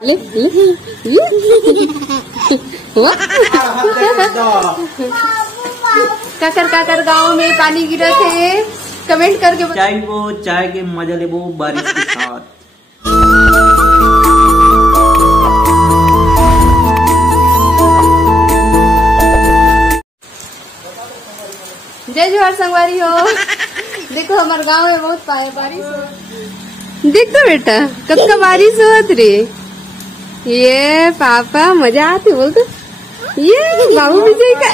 ले काकर गाँव में पानी गिरा थे, कमेंट करके चाय वो चाय के मजा ले वो बारिश के साथ। जय जोहार संगवारी हो। देखो हमारे गांव में बहुत बारिश हो। देख तो बेटा कब का बारिश होत रे। ये पापा मजा आती बोल तो। ये बाबू विजय का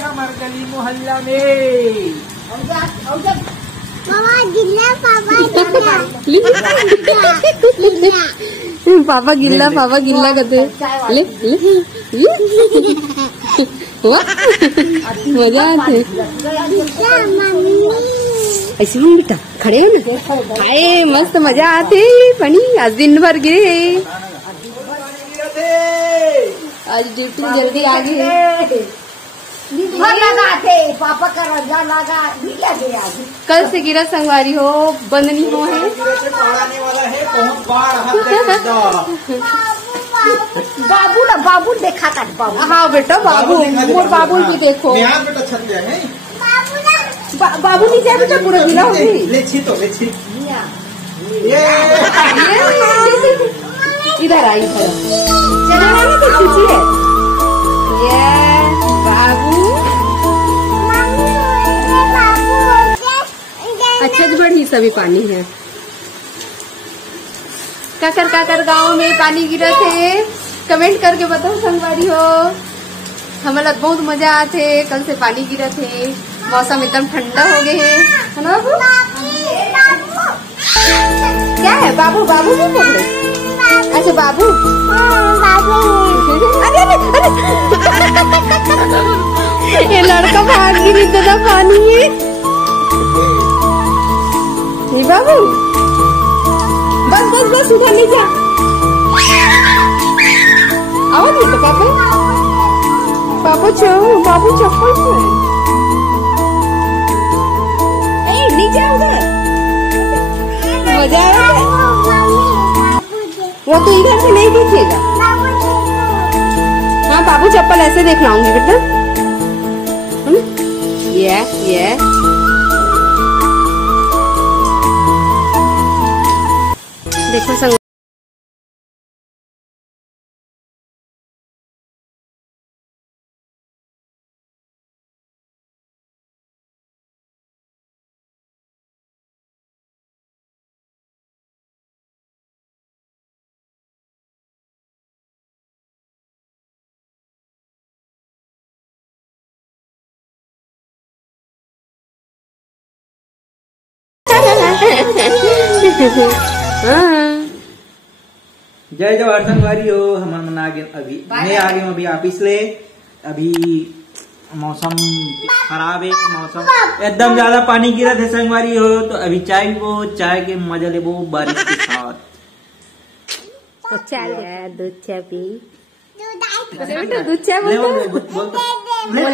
हमारे गली मोहल्ला में पापा गिल्ला करते ले मजा आते। ऐसे हम बेटा खड़े है ना, आए मस्त मजा आते पानी। आज दिन भर गिरे, आज ड्यूटी जल्दी आ गई। पापा का रजा लगा कल से गिरा संगवारी हो, बंद नहीं हो है। बाबू देखा था बाबू। हाँ बेटा बाबू और बाबू भी देखो। बाबू नहीं जाए बेटा, पूरा गिरा होगी। इधर आई बाबू अच्छा बड़ी सभी पानी है। काकर गाँव में पानी गिरा थे, कमेंट करके बताओ संगवारी हो। हमारा बहुत मजा आते, कल से पानी गिरा थे, मौसम एकदम ठंडा हो गए है ना बाबू। क्या है बाबू भी बोल रहे। अच्छा बाबू ये लड़का भाग भी नहीं देता पानी है। ये बाबू बस उधर नहीं जा। आओ नहीं तो बाबू चप्पल नहीं जा उधर। मजा आएगा। वो तो इधर से नहीं दिखेगा। हाँ बाबू चप्पल ऐसे देख लाऊंगी बेटा। ये देखो संग जय जवाहर संगवारी हो। हमारे मन आ गए अभी, मैं आ गया अभी ऑफिस ले। अभी मौसम खराब है, मौसम एकदम ज्यादा पानी गिरा थे संगवारी हो। तो अभी चाय के मजा ले वो बारिश के साथ। दूध चाय पी बेटा, दूध चाय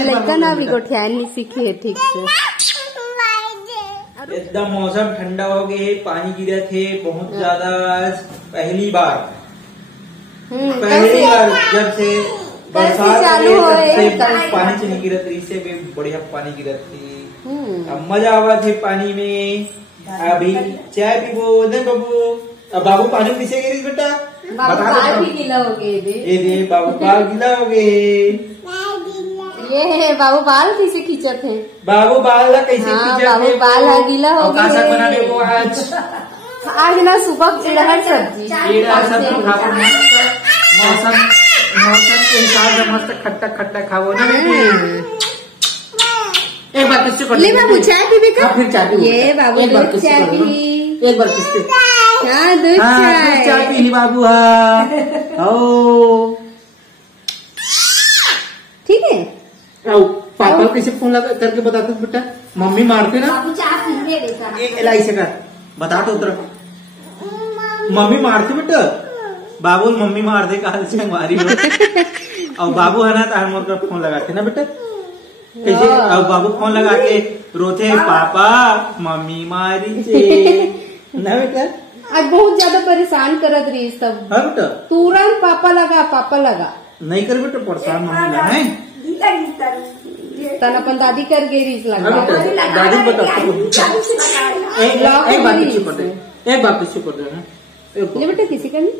बोलता ना। अभी गोठिया नहीं सीखी है ठीक से। एकदम मौसम ठंडा हो गए, पानी गिरे थे बहुत ज्यादा। आज पहली बार जब से बरसात पानी से नहीं गिरा, इससे भी बढ़िया पानी गिरा थी। अब मजा आवा थे पानी में। अभी चाय पीबो दे बाबू। अब बाबू पानी पीछे गिरी बेटा, बाबू बाल भी गीला हो गए। बाबू बाल गीला हो गए। ये है बाबू बाल कैसे खींचत है। बाबू बाल कैसे खींचत है। बाबू बाल गीला हो गया। बनाने को आज ना सुबह लहर सब्जी मौसम के हिसाब से मस्त खट्टा खाओ ना। एक बार किससे कर ले बाबू चाय पीबे का। फिर चाय पी। ये बाबू एक बार दूध चाय पी। एक बार किससे हाँ दूध चाय पी बाबू। हाँ ठीक है। पापा कैसे फोन लगा करके बताते बेटा, मम्मी मारते ना। एलाई से कर बता तो उतर। मम्मी मारते बेटा, बाबू मम्मी मारते कहा से हमारी। और बाबू है ना तो हम का फोन लगाते ना बेटा कैसे। अब बाबू फोन लगा के रोते, पापा मम्मी मारी ना बेटा। आज बहुत ज्यादा परेशान करत रही सब। हाँ बेटा तुरंत पापा लगा नहीं कर बेटा परेशान मम्मी ना है। तन अपन दादी कर गई रीस हाँ लगा। बेटा दादी बता एक बात किसी कर देना ले बेटा किसी का नहीं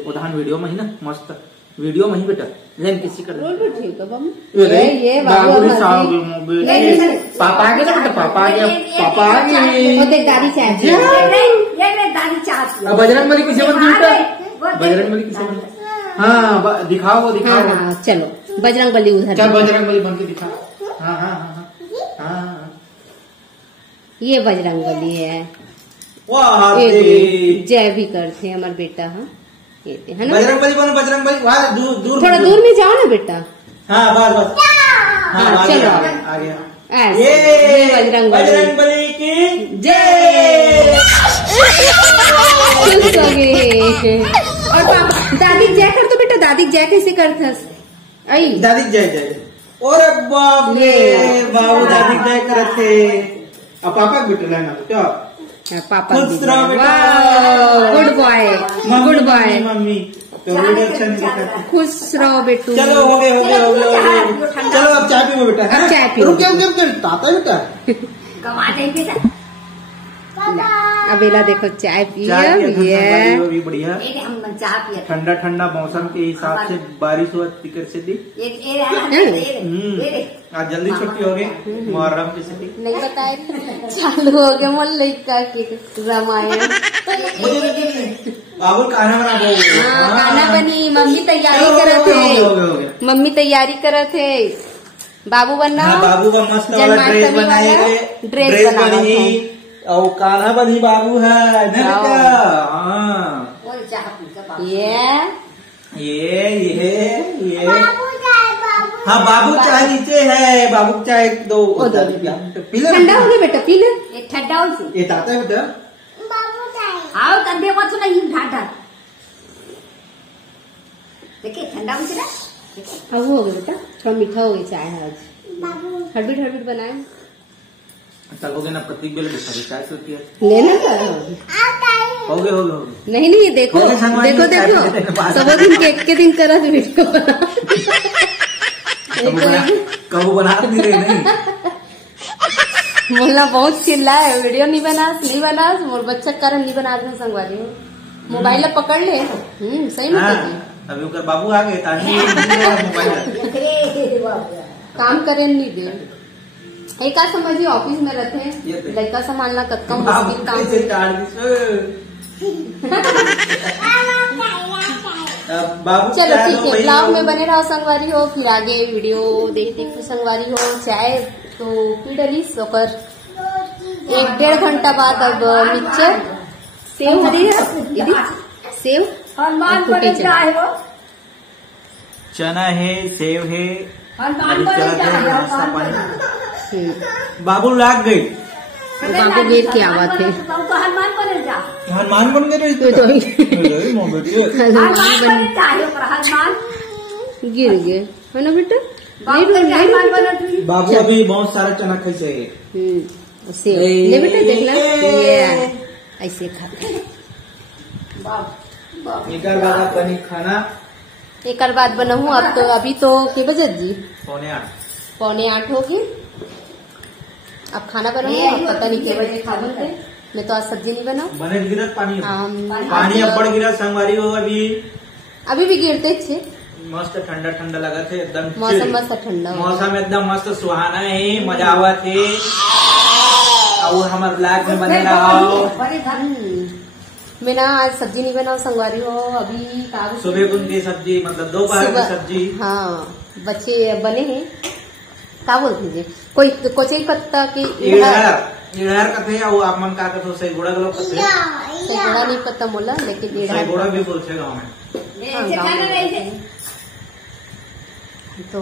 उदाहरण वीडियो में ही ना मस्त वीडियो में ही बेटा लेन किसी कर रोल बैठी हो कब हम ये पापा आ गया बेटा पापा आ गया वो देख दादी चाहती है। बजरंगबली किसे बनती बेटा बजरंगबली किसे बनती हाँ दिखाओ वो दिखाओ हाँ चलो बजरंगबली उधर क्या बजरंगबली बन के दिखाओ हाँ हाँ हाँ हाँ ये बजरंगबली है। वाह जय भी करते हमारे बेटा। हाँ ये है ना बजरंगबली बनो बजरंगबली वहाँ दूर थोड़ा दूर में जाओ ना बेटा। हाँ बस हाँ चलो आ गया ऐसे बजरंगबली की जय। खुश हो गए। और पापा दादी जय कर तो बेटा दादी जय कैसे करथस आई दादी जय जय और बाप रे बाबू दादी जय करते अब पापा बेटा लेना क्या पापा खुश रहो बेटा गुड बॉय मम्मी तो वीडियो अच्छा नहीं दिखाते खुश रहो बेटू। चलो हो गए चलो अब चाय पियो बेटा है चाय पियो ताता बेटा कमा देंगे अबेला देखो चाय पियो भी बढ़िया हम चाय पिए ठंडा ठंडा मौसम के हिसाब से बारिश हुआ टिकट से दी आज जल्दी छुट्टी हो गई मुहर्रम की छुट्टी नहीं बताए चालू हो गया मोल लड़का के रामायण। बाबू खाना बना खाना बनी मम्मी तैयारी करत है मम्मी तैयारी करत है बाबू बनना बाबू का मस्त वाला ड्रेस बनाए ड्रेस बनी और कान्हा बनी बाबू है ये हाँ बाबू चाय नीचे है बाबू चाय दो पीले ठंडा हो गया बेटा पीले ठंडा हो ये ताता है बेटा आओ तब मत नहीं ठाटा देखिए ठंडा हो ना अब हो गया बेटा थोड़ा मीठा हो गया चाय है आज हड़बीट बनाए चल हो गया ना प्रतीक बेले चाय होती है लेना हो गए नहीं नहीं देखो सब दिन के दिन करा वीडियो कबू बना नहीं रहे नहीं मोला बहुत चिल्ला है वीडियो नहीं बना मोर बच्चा कारण नहीं बना रहे संगवारी मोबाइल पकड़ ले सही में अभी उनका बाबू आ गए मोबाइल काम करे नहीं दे एक समझिए ऑफिस में रहते हैं लड़का संभालना कत्का मुश्किल काम चलो ठीक है ब्लॉग में बने रहो संगवारी हो फिर आगे वीडियो देखते फिर संगवारी हो चाय तो पी डली सोकर 1-1.5 घंटा बाद अब मिक्सचर सेव हरी है सेव चना है सेव है बाबू लाग गई बाबू गिर के आवा थे हनुमान बन गए गिर गए है ना बेटा बाबू अभी बहुत सारा चना खाई सेव ले बेटा देखना ऐसे खा एक बार बनी खाना एक बाद बनाऊँ अब तो अभी तो के बजे जी 7:45 होगी अब खाना बनाऊँ पता नहीं के बजे खा बनते मैं तो आज सब्जी नहीं बनाऊँ बने गिरा पानी अब बढ़ गिरा संगवारी हो अभी भी गिरते थे मस्त ठंडा ठंडा लगा थे एकदम मौसम मस्त ठंडा मौसम एकदम मस्त सुहाना है मजा आवा थे और हमारे ब्लॉग में बने रहा मैं ना आज सब्जी नहीं बनाओ संगवारी हो अभी सुबह कुन की सब्जी मतलब दोपहर की सब्जी हाँ बच्चे बने हैं क्या बोलते जी कोई कोचई पत्ता की इधर का थे और आप मन का तो सही गोड़ा गलो का थे सही गोड़ा नहीं पता मोला लेकिन सही गोड़ा भी बोलते गाँव में तो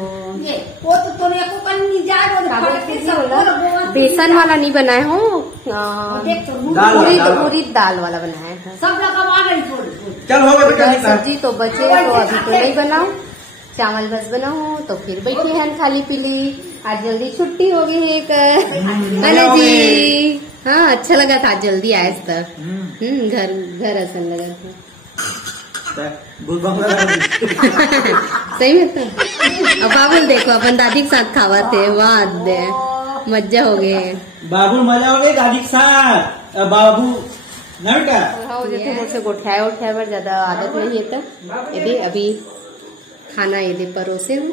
बेसन वाला नहीं बनाए हो उड़ीद दाल वाला बनाया है सब चल हो गया सब्जी तो बचे तो अभी तो नहीं बनाओ चावल बस बनाओ तो फिर बैठे हैं खाली पीली। आज जल्दी छुट्टी हो गई है है जी। हाँ अच्छा लगा था, आज जल्दी आए तो घर ऐसा लगा था। सही में तो अब बाबुल देखो अपन दादी के साथ खावा थे, वाह दे मजा हो गए। बाबुल मजा हो गई दादी के साथ। बाबू ना बेटा जैसे मुझसे उठाया पर ज्यादा आदत नहीं है तो यदि अभी खाना यदि परोसे हूँ।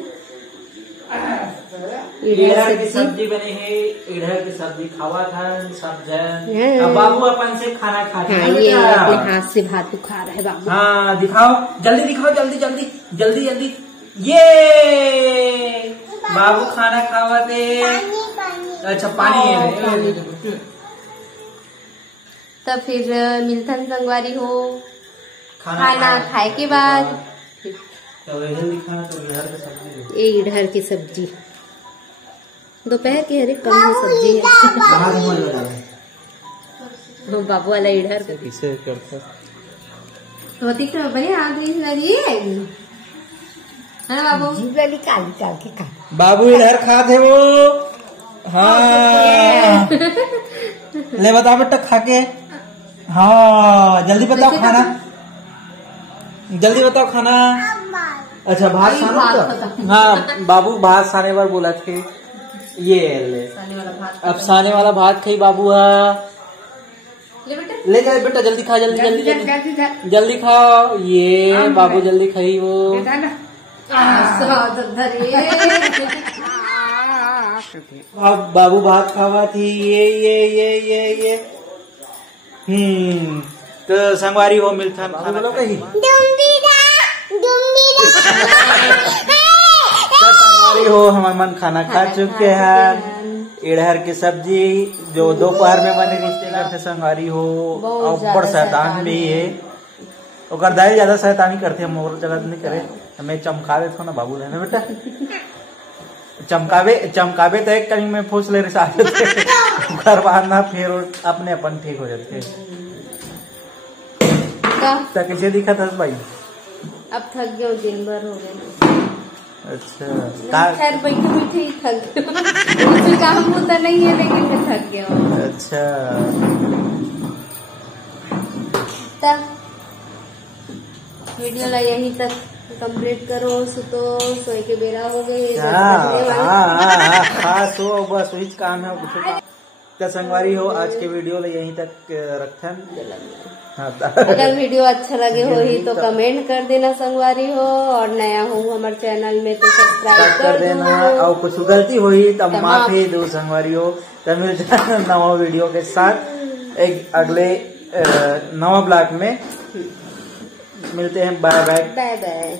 इधर की सब्जी बनी है, इधर की सब्जी खावा था सब जन। अब बाबू अपन से खाना खाते हैं। ये अपने हाथ से भात को खा रहा है बाबू। हाँ दिखाओ जल्दी, दिखाओ जल्दी जल्दी जल्दी जल्दी। ये बाबू खाना खावा थे। अच्छा पानी है। तब फिर मिल्थन संगवारी हो खाना खाए के बाद ये इधर की सब्जी दोपहर की हरे कम की सब्जी है। बाबू वाला इधर कैसे करता रोटी तो बड़ी है ना बाबू। निकाल के खा। बाबू इधर खाते वो। हाँ ले बताओ बेटा खा के। हाँ जल्दी बताओ खाना, जल्दी बताओ खाना। अच्छा भात साने तो हाँ बाबू भात साने बार बोला थे। ये ले अब साने वाला भात खाई बाबू। ले जाए बेटा जल्दी खा, जल्दी जल्दी जल्दी जल्दी खाओ। ये बाबू जल्दी खाई वो। अब बाबू भात खावा थी। ये तो संगवारी हो मिल्थन खाना कही संगवारी हो हमारे मन खाना खा चुके हैं। इधर की सब्जी जो दोपहर में बने रिश्तेदार थे संगवारी हो। और बड़ शैतान भी है और दाई ज्यादा शैतानी करते हम और जगह नहीं करे। हमें चमकावे थो ना बाबू है ना बेटा। चमकावे तो एक कहीं में फूस ले रहे घर बाहर फिर अपने अपन ठीक हो जाते। तो कैसे दिखा था भाई? अब थक गए, दिन भर हो गए। अच्छा खैर बैठे बैठे ही थक गए। काम होता नहीं है लेकिन थक गया। अच्छा तब वीडियो ला यही तक कंप्लीट करो। सोए के बेरा हो गए। खास हो बस वही काम है। तो संगवारी हो आज के वीडियो ला यहीं तक रखन। अगर वीडियो अच्छा लगे हो ही तो कमेंट कर देना संगवारी हो। और नया हो हमारे चैनल में तो सब्सक्राइब कर देना। और कुछ गलती हुई तो माफी दो संगवारी हो। तो मिल जाए नवा वीडियो के साथ एक अगले नवा ब्लॉग में मिलते हैं। Bye bye bye bye.